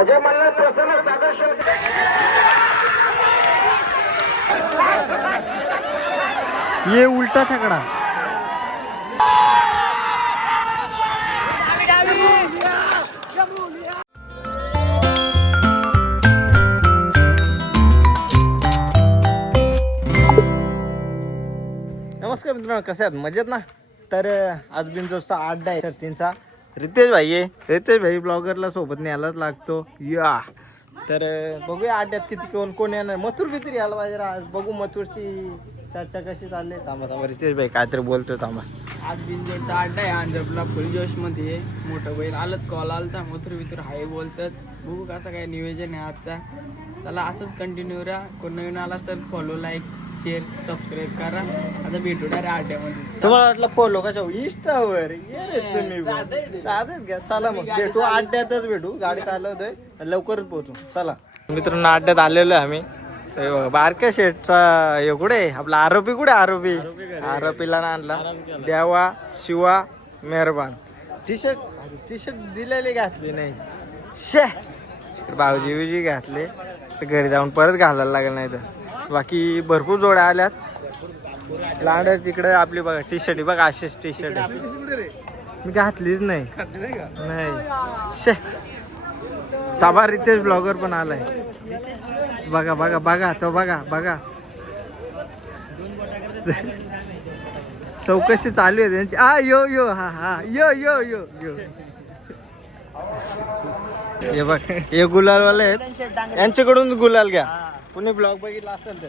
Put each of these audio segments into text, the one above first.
अजय मल्हार प्रसन्न सागर ये उलटा छकडा. नमस्कार मित्रांनो कसे आहेत? मजेत ना? तर आज बिनजोसचा अड्डा आहे शर्तींचा रितेश भाई आहे. रितेश भाई ब्लॉगरला सोबत न्यायलाच लागतो. या. तर बघूया अड्ड्यात किती कोण कोण येणार. मथुर भीतरी यायला पाहिजे आज बघू मथुरची चर्चा कशी चालली आहे. थांबा थांबा रितेश भाई काहीतरी बोलतो थांबा. आज बिनजोडचा अड्डा आहे. अंजपला फुल जोशमध्ये मोठं बैल आलत कॉल आलता. मथुर भीतर हाय बोलतात. बघू कसं काय नियोजन आहे आजचा. चला असंच कंटिन्यू राहा. कोण नवीन आला तर फॉलो लाईक शेअर सबस्क्राईब करा. आता भेटू ना रे अड्ड्यामध्ये तुम्हाला वाटलं फॉलो कशा इंस्टावर ये रे तुम्ही. का चला मग. भेटू. अड्ड्यातच भेटू. गाडीत आलो होतोय लवकरच पोहोचू. चला. मित्रांनो अड्ड्यात आलेलो आहे आम्ही. बारक्या शेटचा हे कुठे आहे? आपला आरोपी कुठे आरोपी. आरोपीला ना आणला. देवा शिवा मेहरबान. टी शर्ट टी शर्ट दिलेली घातली नाही. शे! भाऊजी बिजी घातले. तर घरी जाऊन परत घालायला लागेल नाही तर बाकी भरपूर जोड्या आल्यात. लांड तिकडे आपली बघा टी शर्ट बघा अशीच टी शर्ट मी घातलीच नाही. नाही शे. ताबा रितेश ब्लॉगर पण आलाय. बघा बघा बघा तो बघा बघा. चौकशी चालू आहे त्यांची. आ यो यो हा हा. यो यो यो यो. हे बघ हे गुलालवाले आहेत. यांच्याकडून गुलाल घ्या. कुणी ब्लॉग बघितला असेल तर.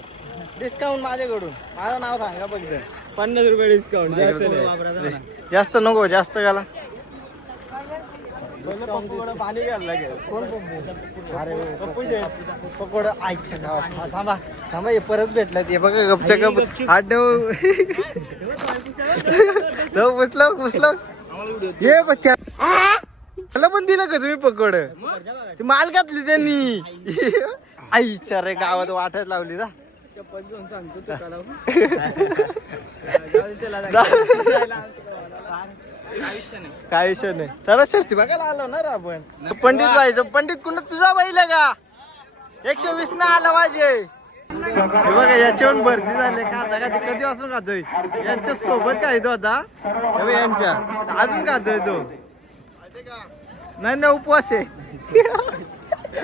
डिस्काउंट माझ्याकडून. माझं नाव सांगा फक्त. पन्नास रुपये डिस्काउंट जास्त नको जास्त घाला. पाणी घ्यायला अरे पकोड आईच्या गावात थांबा थांबा. हे परत भेटलं ते. बघा गपच्या गप जाऊ पुसलं पुसलं. ये बच्चा मला पण दिलं का तुम्ही पकोड? ते माल घातली त्यांनी. आईच्या रे गावात वाटायला लावली त्याला काय विषय नाही. त्याला शस्ती बघायला आलो ना रे आपण. पंडित व्हायचं पंडित कुणा तुझा बैल का? एकशे वीस ना आला पाहिजे. बघा याच्यावरून भरती झाले का? आता का ते कधी असून खातोय? यांच्या सोबत काय तो आता? यांच्या. अजून खातोय तो. नाही नाही उपवास आहे.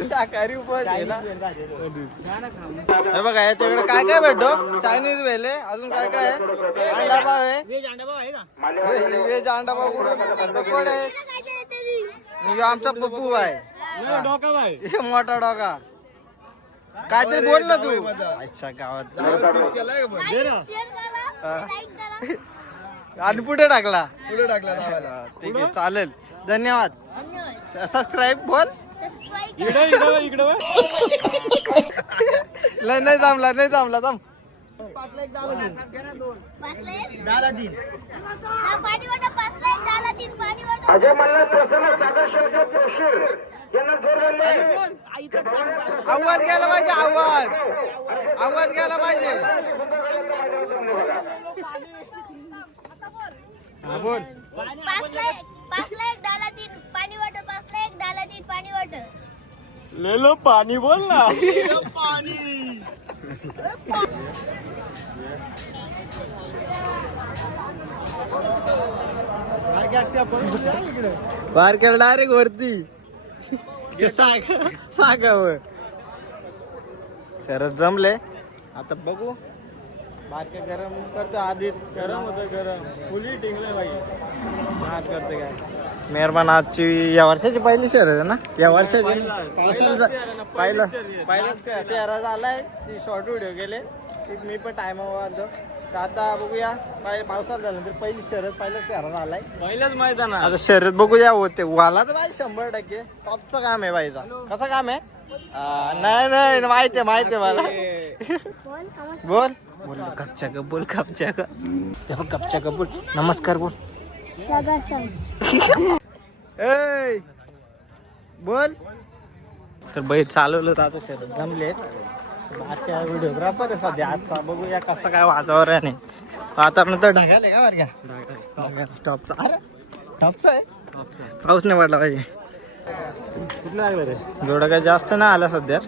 शाकाहारी उपवास आहे ना? हे बघा याच्याकडे काय काय भेटतो? चायनीज वेल आहे. अजून काय काय आहे? अंडा पाव आहे. व्हे- व्हेज अंडा पाव कुठून? पकोड आहे. आमचा पप्पू आहे मोठा डोका. काहीतरी बोल ना तू. अच्छा गावात. आणि पुढे टाकला. पुढे टाकला ठीक आहे चालेल. धन्यवाद. सबस्क्राईब बोल. लय नाही जमला नाही जमला थांब अजय मल्हार प्रसन्न सागर शेळके पोशीर. यांना जोर दिले आवाज घ्यायला पाहिजे आवाज. आवाज घ्यायला पाहिजे. हा बोल. एक तीन पाणी एक तीन पाणी लेलो पाणी बोल ना. बारक्याला डायरेक्ट वरती. ते साग सागावर. सरच जमले. आता बघू. बारक्या गरम करतो आधीच. गरम होतं गरम. फुली टिंगले बाई. आज करते काय? मेहरबान आजची या वर्षाची पहिली शहर आहे ना? या वर्षाची पावसाळ्याचा पहिला पहिलाच पेरा झालाय. ती शॉर्ट व्हिडिओ गेले. ती मी पण टायमावर आलो तर आता बघूया. पाय- पावसाळा झाल्यानंतर पहिली शर्यत पहिलाच पेरा झालाय. पहिल्याच मैदान आता शर्यत बघूया होते वाला तर बाई शंभर टक्के. टॉपचं काम आहे बाईचा. कसं काम आहे? नाही नाही माहिती आहे माहिती आहे मला. बोल. बोल कपच्या का बोल कपच्या का बघ कपच्या का बोल. नमस्कार बोल. ऐ, बोल. तर बैल चालवलं तर आता शर्यत जमले बाकी व्हिडिओग्राफर सध्या. आजचा बघूया कसं काय वातावरण आहे. वातावरण तर ढगाल आहे का बरं का? टॉपचा. अरे टॉपचा आहे? पाऊस नाही पडला पाहिजे. कुठलं लागलं रे? जोडा काय जास्त नाही आला सध्या.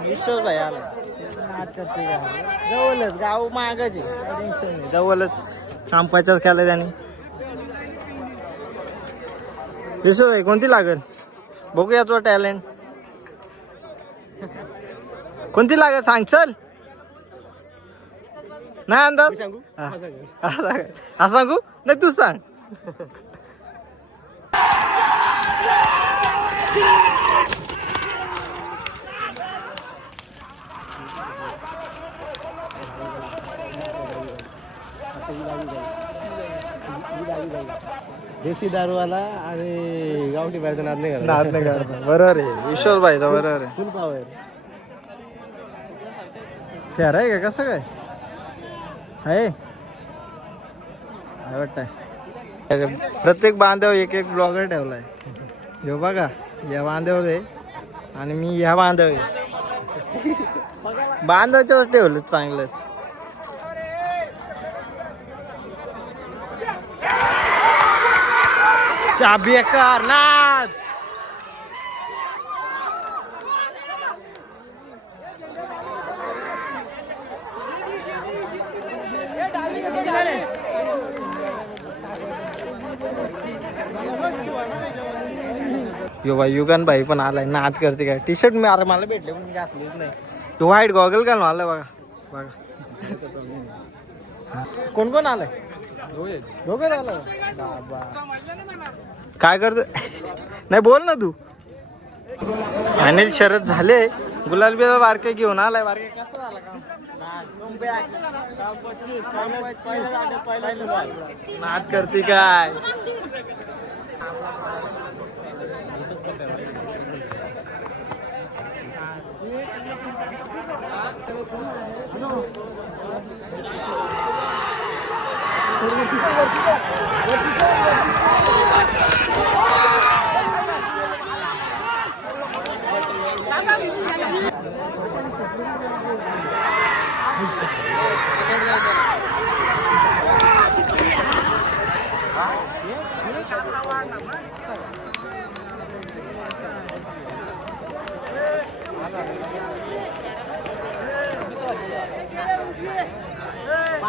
विश्वास भाई आला जवळच गाव मागाचे टेन्शन नाही जवळच. संपायच्याच खेळला त्याने. भाई कोणती लागेल? बघूया तो टॅलेंट कोणती लागेल? सांग चल. नाही अंदाज? सांगू? हा. असं सांग. असं सांगू? नाही तूच सांग. देशी दारूवाला आणि गावठी बाहेरचा नाद नाही करत नाद नाही करत. बरोबर आहे. विश्वास भाईचा बरोबर आहे. फुल पावर फेर आहे का? कसं काय? आहे? काय वाटतंय? प्रत्येक बांधव एक एक ब्लॉगर ठेवलाय. ह्यो बघा या बांधव आहे आणि मी ह्या बांधव आहे. बांधवच्यावर ठेवलं चांगलंच. चाबेकर नाद यो बाई युगन भाई पण आलाय नाच करते काय? टी शर्ट मी अरे मला भेटले पण मी घातलीच नाही. तो व्हाईट गॉगल घालून आलाय बघा बघा. कोण कोण आलाय? दोघं आलं बाबा. काय करतो? नाही बोल ना तू. अनिल शरद झाले. गुलाल बिलाल बारके घेऊन आलाय. बारके कसं झालं का नाच करते काय?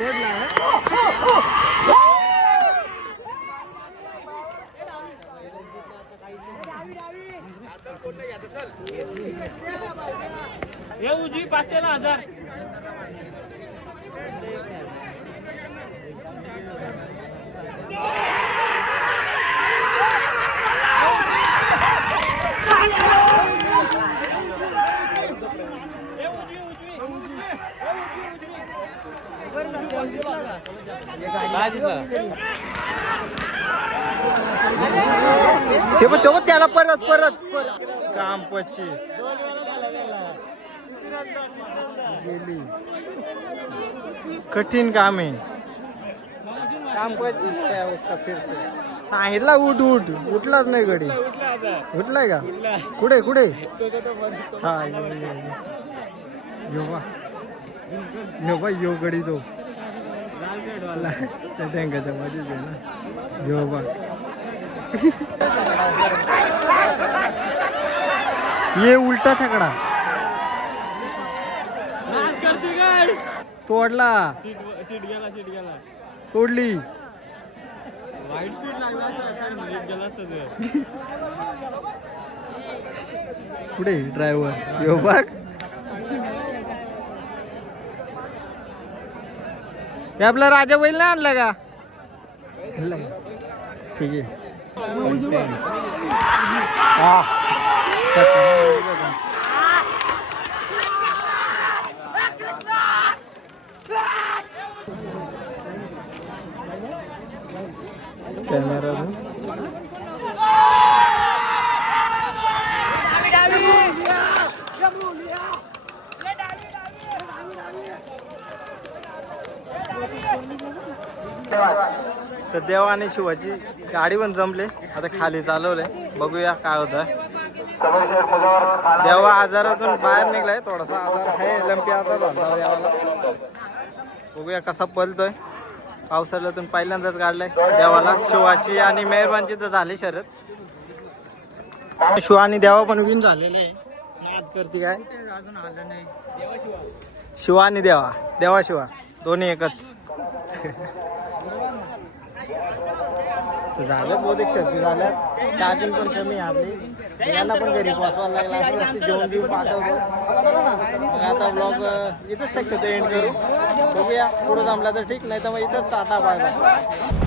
सोडला हे उजी पाचशेला हजार. पण तेव्हा त्याला परत परत काम पच्चीस. गेली. कठीण काम आहे. काम पच्चीस क्या उसका फिर से सांगितला उठ उठ. उठलाच नाही गडी उठलाय का? कुठे कुठे? हा यो गडी तो. त्या टँकाच्या मध्येच आहे ना. यो बा. ये उलटा छकडा. तोडला. सीट गेला सीट गेला. तोडली. वाईट स्पीड लागला कुठे ड्रायव्हर यो बघ हे आपला राजा बैल नाही आणला का ठीक आहे हा. कॅमेरा तर देव आणि शिवाची गाडी पण जमले. आता खाली चालवले बघूया काय होतं देवा आजारातून बाहेर निघलाय. थोडासा आजार आहे. लंपी आता देवाला बघूया कसा पलतोय. पावसाळ्यातून पहिल्यांदाच काढलाय देवाला. शिवाची आणि मेहरबानची तर झाली शरद शिव आणि देवा पण विन झाले आहे. नाद करते काय? अजून आलं नाही शिवा आणि देवा. देवा शिवा. दोन्ही एकच. झालं बहुतेक शेती झाल्या चार्जिंग पण कमी आहे आपली. यांना पण घरी पोचवायला लागला असं जेवण बिवून पाठवतो. मग आता ब्लॉग इथंच शक्यतो एंड करू. बघूया पुढं जमला तर ठीक नाही तर मग इथंच टाटा पाहिजे बाय